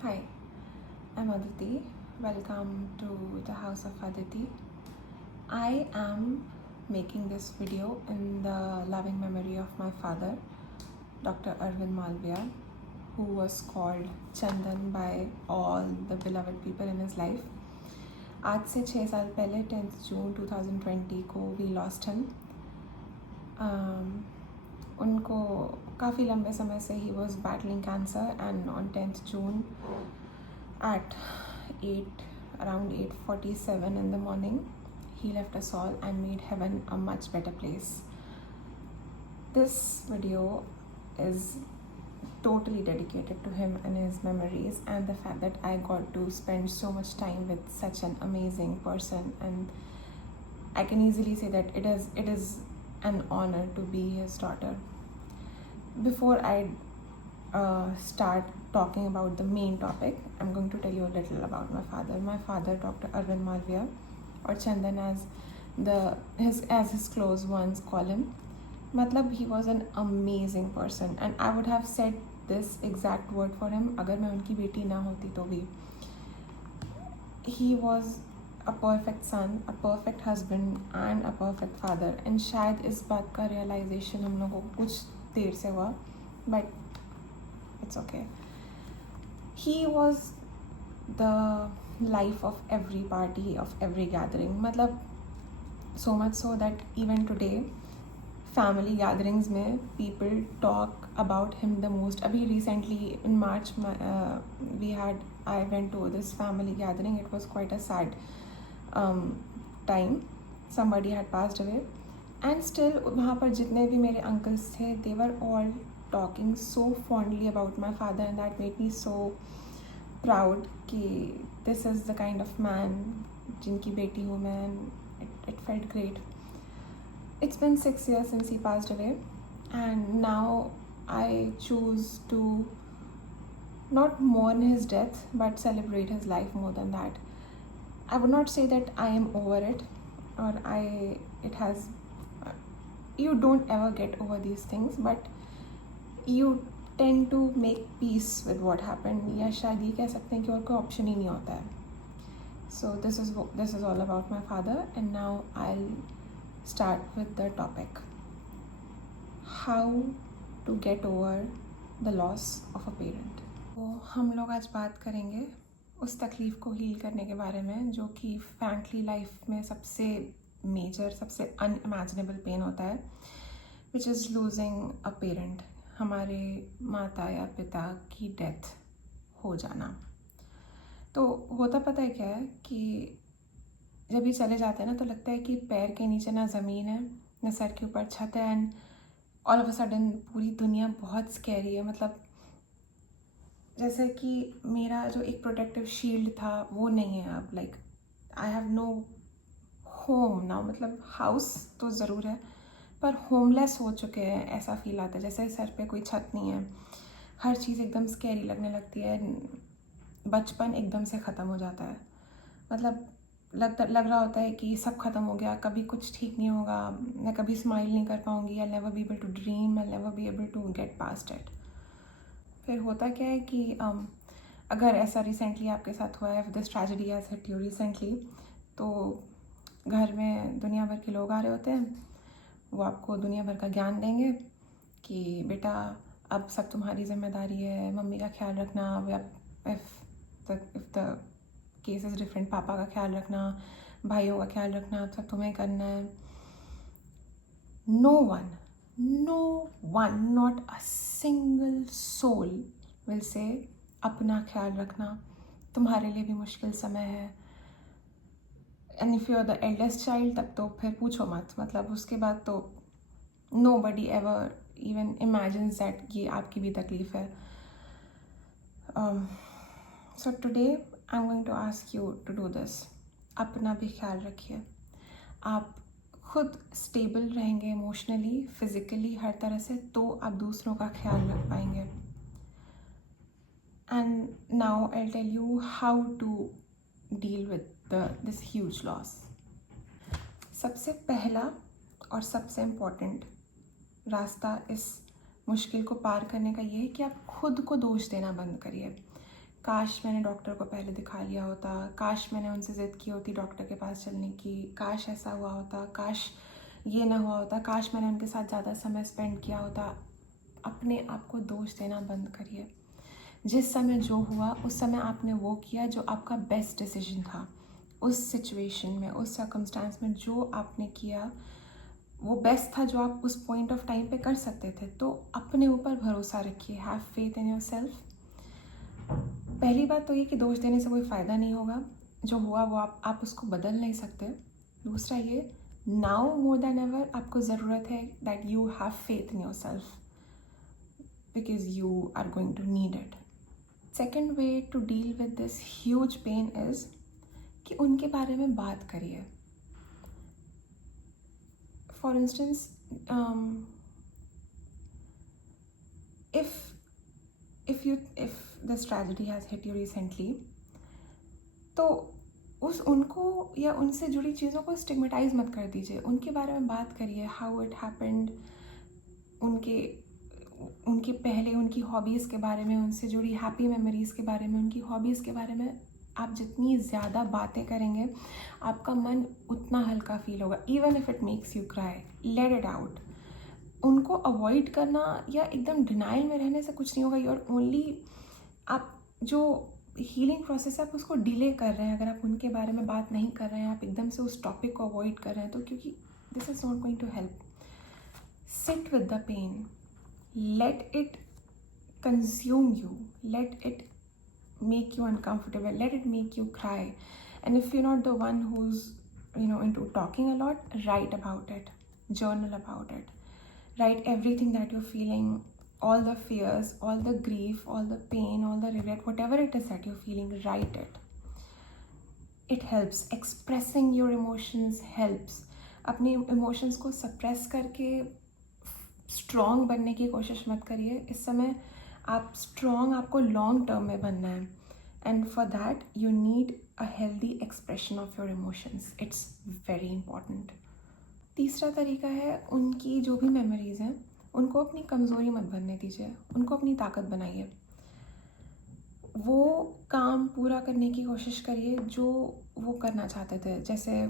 Hi, I'm Aditi. Welcome to the house of Aditi. I am making this video in the loving memory of my father, Dr. Arvind Malviya, who was called Chandan by all the beloved people in his life. आज से 6 साल पहले 10th June 2020 को we lost him. उनको काफ़ी लंबे समय से he was battling cancer, and on 10th June at 8 around 8:47 in the morning he left us all and made heaven a much better place. This video is totally dedicated to him and his memories and the fact that I got to spend so much time with such an amazing person, and I can easily say that it is an honor to be his daughter. Before I start talking about the main topic, I'm going to tell you a little about my father. My father, Dr. Arvind Malviya, or Chandan as his close ones call him. मतलब he was an amazing person, and I would have said this exact word for him अगर मैं उनकी बेटी ना होती तो भी. He was a perfect son, a perfect husband and a perfect father, and शायद इस बात का realization हम लोगों को कुछ देर से हुआ, but it's okay. He was the life of every party, of every gathering. मतलब so much so that even today family gatherings में people talk about him the most. अभी recently in March I went to this family gathering. It was quite a sad time. Somebody had passed away, and still वहाँ पर जितने भी मेरे uncles थे, they were all talking so fondly about my father, and that made me so proud कि this is the kind of man जिनकी बेटी हूँ मैं, and it felt great. It's been 6 years since he passed away, and now I choose to not mourn his death but celebrate his life more than that. I would not say that I am over it, or you don't ever get over these things, but you tend to make peace with what happened, या शायद ये कह सकते हैं कि और कोई option ही नहीं होता है. So this is all about my father, and now I'll start with the topic: how to get over the loss of a parent. तो हम लोग आज बात करेंगे उस तकलीफ़ को हील करने के बारे में, जो कि फ्रैंकली लाइफ में सबसे मेजर, सबसे अनइमेजिनेबल पेन होता है, which is losing a parent. हमारे माता या पिता की डेथ हो जाना. तो होता पता है क्या है कि जब ये चले जाते हैं ना, तो लगता है कि पैर के नीचे ना ज़मीन है ना सर के ऊपर छत है, and all of a sudden पूरी दुनिया बहुत स्कैरी है. मतलब जैसे कि मेरा जो एक प्रोटेक्टिव शील्ड था वो नहीं है अब. Like I have no home now. मतलब हाउस तो ज़रूर है, पर होमलेस हो चुके हैं, ऐसा फील आता है. जैसे सर पे कोई छत नहीं है, हर चीज़ एकदम स्कैरी लगने लगती है, बचपन एकदम से ख़त्म हो जाता है. मतलब लग रहा होता है कि सब ख़त्म हो गया, कभी कुछ ठीक नहीं होगा, मैं कभी स्माइल नहीं कर पाऊँगी, I never be able to dream, I never be able to get past it. फिर होता क्या है कि अगर ऐसा रिसेंटली आपके साथ हुआ है, this tragedy has hit you recently, तो घर में दुनिया भर के लोग आ रहे होते हैं. वो आपको दुनिया भर का ज्ञान देंगे कि बेटा अब सब तुम्हारी जिम्मेदारी है, मम्मी का ख्याल रखना, if the case is different, पापा का ख्याल रखना, भाइयों का ख्याल रखना, सब तुम्हें करना है. No one, not a single soul will say अपना ख्याल रखना, तुम्हारे लिए भी मुश्किल समय है. And if you are the eldest child, तब तो फिर पूछो मत. मतलब उसके बाद तो nobody ever even imagines that ये आपकी भी तकलीफ़ है. So today I'm going to ask you to do this. अपना भी ख्याल रखिए. आप खुद स्टेबल रहेंगे इमोशनली, फिज़िकली, हर तरह से, तो आप दूसरों का ख्याल रख पाएंगे. And now I'll tell you how to deal with this huge loss. सबसे पहला और सबसे इम्पोर्टेंट रास्ता इस मुश्किल को पार करने का ये है कि आप खुद को दोष देना बंद करिए. काश मैंने डॉक्टर को पहले दिखा लिया होता, काश मैंने उनसे ज़िद की होती डॉक्टर के पास चलने की, काश ऐसा हुआ होता, काश ये ना हुआ होता, काश मैंने उनके साथ ज़्यादा समय स्पेंड किया होता। अपने आप को दोष देना बंद करिए। जिस समय जो हुआ उस समय आपने वो किया जो आपका बेस्ट डिसीजन था। उस सिचुएशन में, उस सर्कमस्टांस में जो आपने किया वो बेस्ट था जो आप उस पॉइंट ऑफ टाइम पे कर सकते थे। तो अपने ऊपर भरोसा रखिए, have faith in your self. पहली बात तो ये कि दोष देने से कोई फ़ायदा नहीं होगा। जो हुआ वो आप उसको बदल नहीं सकते। दूसरा ये, नाउ मोर देन एवर आपको ज़रूरत है that you have faith in yourself because you are going to need it. Second way to deal with this huge pain is कि उनके बारे में बात करिए। For instance, if this tragedy has hit you recently, तो उनको या उनसे जुड़ी चीज़ों को स्टिग्मेटाइज मत कर दीजिए। उनके बारे में बात करिए, हाउ इट हैपेंड, उनके पहले उनकी हॉबीज़ के बारे में, उनसे जुड़ी हैप्पी मेमोरीज़ के बारे में, उनकी हॉबीज़ के बारे में। आप जितनी ज़्यादा बातें करेंगे आपका मन उतना हल्का फील होगा। Even if it makes you cry, let it out. उनको अवॉइड करना या एकदम डिनाइल में रहने से कुछ नहीं होगा। यूर ओनली, आप जो हीलिंग प्रोसेस है आप उसको डिले कर रहे हैं। अगर आप उनके बारे में बात नहीं कर रहे हैं, आप एकदम से उस टॉपिक को अवॉइड कर रहे हैं, तो क्योंकि this is not going to help. Sit with the pain, let it consume you, let it make you uncomfortable, let it make you cry. And if you're not the one who's into talking a lot, write about it, journal about it, write everything that you're feeling, all the fears, all the grief, all the pain, all the regret, whatever it is that you're feeling, write it. It helps. Expressing your emotions helps. अपने emotions को suppress करके strong बनने की कोशिश मत करिए। इस समय आप स्ट्रॉन्ग, आपको लॉन्ग टर्म में बनना है, and for that you need a healthy expression of your emotions. It's very important. तीसरा तरीका है, उनकी जो भी मेमोरीज़ हैं उनको अपनी कमज़ोरी मत बनने दीजिए, उनको अपनी ताकत बनाइए। वो काम पूरा करने की कोशिश करिए जो वो करना चाहते थे। जैसे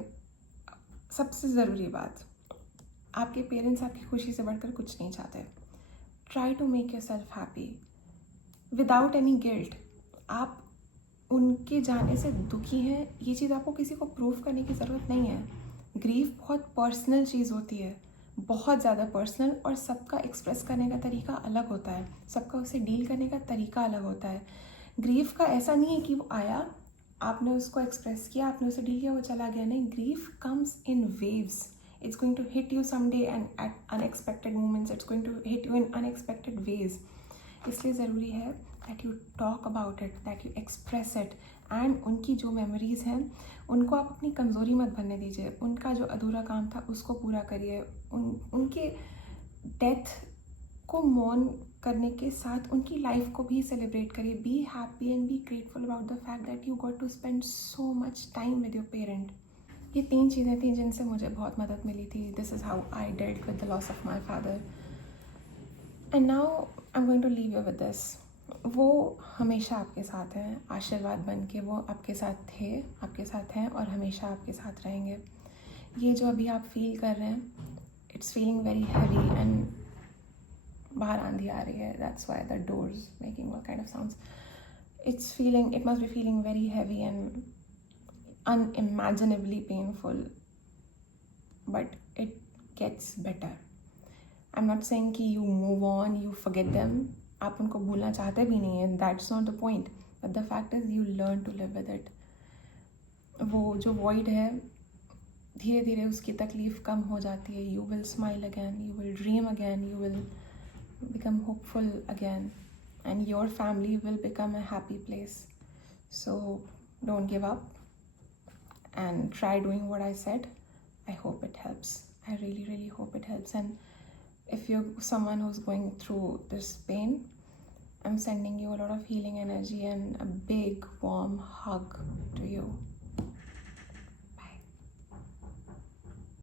सबसे ज़रूरी बात, आपके पेरेंट्स आपकी खुशी से बढ़कर कुछ नहीं चाहते। Try to make yourself happy without any guilt. आप उनके जाने से दुखी हैं, ये चीज़ आपको किसी को प्रूव करने की ज़रूरत नहीं है। ग्रीफ बहुत पर्सनल चीज़ होती है, बहुत ज़्यादा पर्सनल, और सबका एक्सप्रेस करने का तरीका अलग होता है, सबका उसे डील करने का तरीका अलग होता है। ग्रीफ का ऐसा नहीं है कि वो आया, आपने उसको एक्सप्रेस किया, आपने उसे डील किया, वो चला गया। नहीं, grief comes in waves. It's going to hit you someday and at unexpected moments. It's going to hit you in unexpected ways. इसलिए ज़रूरी है that you talk about it, that you express it, and उनकी जो memories हैं उनको आप अपनी कमज़ोरी मत बनने दीजिए। उनका जो अधूरा काम था उसको पूरा करिए। उनके डेथ को मौन करने के साथ उनकी लाइफ को भी सेलिब्रेट करिए। Be happy and be grateful about the fact that you got to spend so much time with your parent. ये 3 चीज़ें थी जिनसे मुझे बहुत मदद मिली थी। This is how I dealt with the loss of my father, and now I am going to leave you with this. वो हमेशा आपके साथ हैं, आशीर्वाद बन के वो आपके साथ थे, आपके साथ हैं और हमेशा आपके साथ रहेंगे। ये जो अभी आप फील कर रहे हैं, it's feeling very heavy, and बाहर आंधी आ रही है, that's why the doors making all kind of sounds. It must be feeling very heavy and unimaginably painful, but it gets better. I'm not saying कि you move on, you forget them, आप उनको भूलना चाहते भी नहीं हैं, that's not the point, but the fact is you learn to live with it. वो जो void है धीरे धीरे उसकी तकलीफ़ कम हो जाती है। You will smile again, you will dream again, you will become hopeful again, and your family will become a happy place. So don't give up and try doing what I said. I hope it helps. I really, really hope it helps. And if you're someone who's going through this pain, I'm sending you a lot of healing energy and a big warm hug to you.